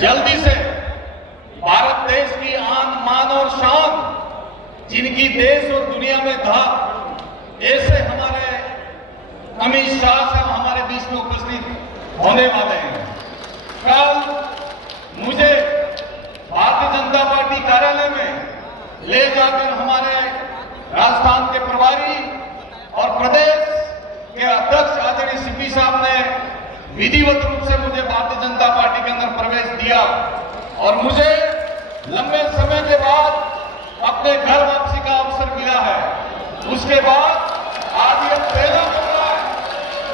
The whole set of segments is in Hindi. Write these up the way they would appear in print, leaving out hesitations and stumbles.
जल्दी से भारत देश की आन मान और शान, जिनकी देश और दुनिया में था, ऐसे हमारे अमित शाह साहब हमारे बीच में उपस्थित होने वाले हैं। कल मुझे भारतीय जनता पार्टी कार्यालय में ले जाकर हमारे राजस्थान के प्रभारी और प्रदेश के अध्यक्ष आदरणीय सीपी साहब ने विधिवत रूप से मुझे भारतीय जनता पार्टी के अंदर प्रवेश दिया और मुझे लंबे समय के बाद अपने घर वापसी का अवसर मिला है। उसके बाद आज ये पहला मौका है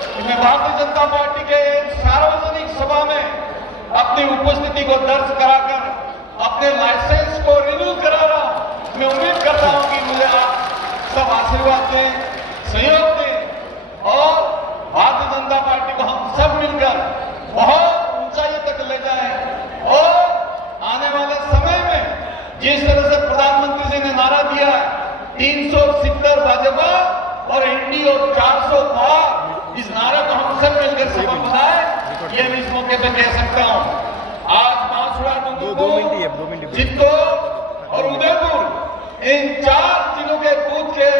कि मैं भारतीय जनता पार्टी के सार्वजनिक सभा में अपनी उपस्थिति को दर्ज कराकर अपने लाइसेंस को रिन्यू करा रहा हूं। मैं उम्मीद करता हूं कि मुझे आप सब आशीर्वाद दें, सहयोग दें और भारतीय जनता पार्टी को हम सब मिलकर बहुत ऊंचाई तक ले जाएं और आने वाले समय में जिस तरह से प्रधानमंत्री जी ने नारा दिया है 370 भाजपा और एनडीए 400 पार, इस नारे को हम सब मिलकर सफल बनाएं, ये मैं इस मौके पर कह सकता हूं। आज बांसुड़ा, चित्तौड़ और उदयपुर इन 4 जिलों के बूथ के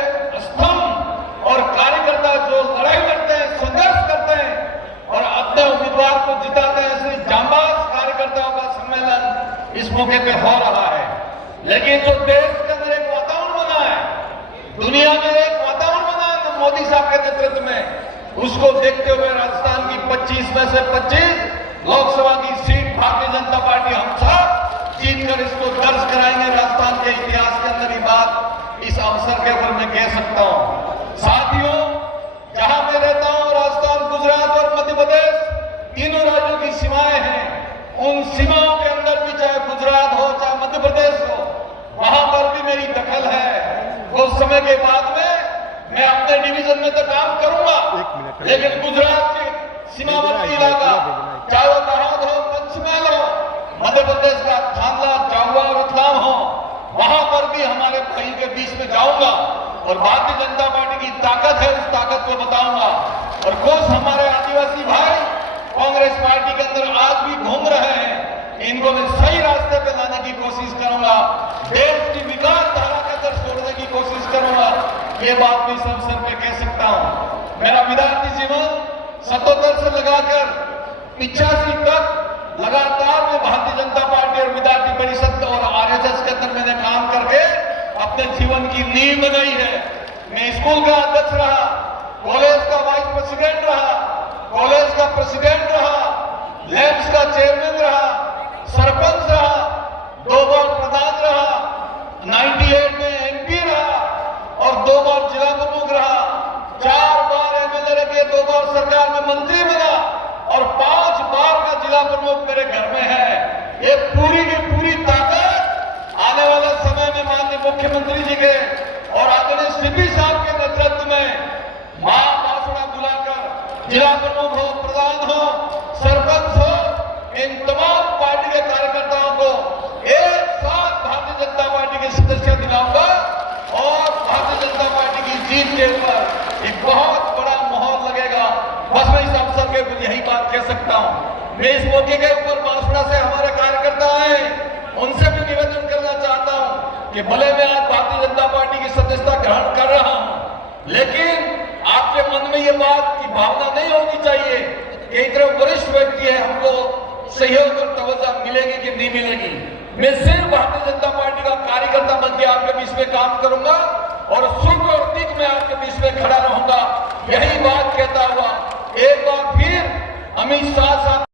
स्तंभ और कार्यकर्ता जो लड़ाई लड़ते हैं, संघर्ष करते हैं और अपने उम्मीदवार को जिताते हैं, ऐसे जांबाज कार्यकर्ताओं का सम्मेलन इस मौके पे हो रहा है। लेकिन जो देश के अंदर एक वातावरण बना है, दुनिया में एक वातावरण बना है तो मोदी साहब के नेतृत्व में, उसको देखते हुए राजस्थान की 25 में से 25 लोकसभा की सीट भारतीय जनता पार्टी हम सब जीतकर इसको दर्ज कराएंगे। राजस्थान के इतिहास के अंदर ये बात इस अवसर के ऊपर मैं कह सकता हूं। साथियों, जहां मैं रहता हूं राजस्थान, गुजरात और मध्य प्रदेश, तीनों राज्यों की सीमाएं हैं। उन सीमाओं के अंदर भी चाहे गुजरात हो चाहे मध्य प्रदेश हो, वहां पर भी मेरी दखल है। उस समय के बाद में मैं अपने डिवीजन में तो काम करूंगा, लेकिन गुजरात के सीमावर्ती इलाका, चाहे वो दाहोद हो, पंचमहल हो, मध्य प्रदेश का थानला, जाहुआ और रतलाम हो, वहां पर भी हमारे भाई के बीच में जाऊंगा और भारतीय जनता पार्टी की ताकत है, उस ताकत को बताऊंगा। और कुछ हमारे आदिवासी भाई कांग्रेस पार्टी के अंदर आज भी घूम रहे हैं, इनको मैं सही रास्ते पे लाने की कोशिश करूंगा, देश की विकास धारा के अंदर छोड़ने की कोशिश करूंगा। ये बात भी इस अवसर पे कह सकता हूं। मेरा विद्यार्थी जीवन 77 से लगाकर 85 तक लगातार मैं भारतीय जनता पार्टी और विद्यार्थी परिषद और आरएसएस के अंदर मैंने काम करके अपने जीवन की नींव बनाई है। मैं स्कूल का अध्यक्ष रहा, कॉलेज का वाइस प्रेसिडेंट रहा, कॉलेज का प्रेसिडेंट रहा, लैब्स का चेयरमैन रहा, सरपंच रहा, 2 बार प्रधान रहा, 98 में एमपी रहा और 2 बार जिला प्रमुख रहा, 4 बार एमएलए के, 2 बार सरकार में मंत्री बना और 5 बार का जिला प्रमुख मेरे घर में है। ये पूरी की पूरी ताकत आने वाले समय में माननीय मुख्यमंत्री जी के और आदरणीय सीपी साहब के नेतृत्व में मां बांसुड़ा बुलाकर जिला प्रमुख हो, प्रधान हो, सरपंच हो, इन तमाम पार्टी के कार्यकर्ताओं को एक साथ भारतीय जनता पार्टी के सदस्य दिलाऊंगा और भारतीय जनता पार्टी की जीत के ऊपर एक बहुत बड़ा माहौल लगेगा। बस मैं इस अवसर के ऊपर यही बात कह सकता हूं। मैं इस मौके के ऊपर बांसुड़ा से हमारे कार्यकर्ता आए, उनसे भी निवेदन करना चाहता हूं कि भले मैं आज भारतीय जनता पार्टी की सदस्यता ग्रहण कर रहा हूं, लेकिन आपके मन में ये बात की भावना नहीं होनी चाहिए कि इतने वरिष्ठ व्यक्ति है, हमको सहयोग और तवज्जो मिलेगी कि नहीं मिलेगी। मैं सिर्फ भारतीय जनता पार्टी का कार्यकर्ता बन के आपके बीच में काम करूंगा और सुख और दुख में आपके बीच में खड़ा रहूंगा। यही बात कहता हुआ एक बार फिर अमित शाह साहब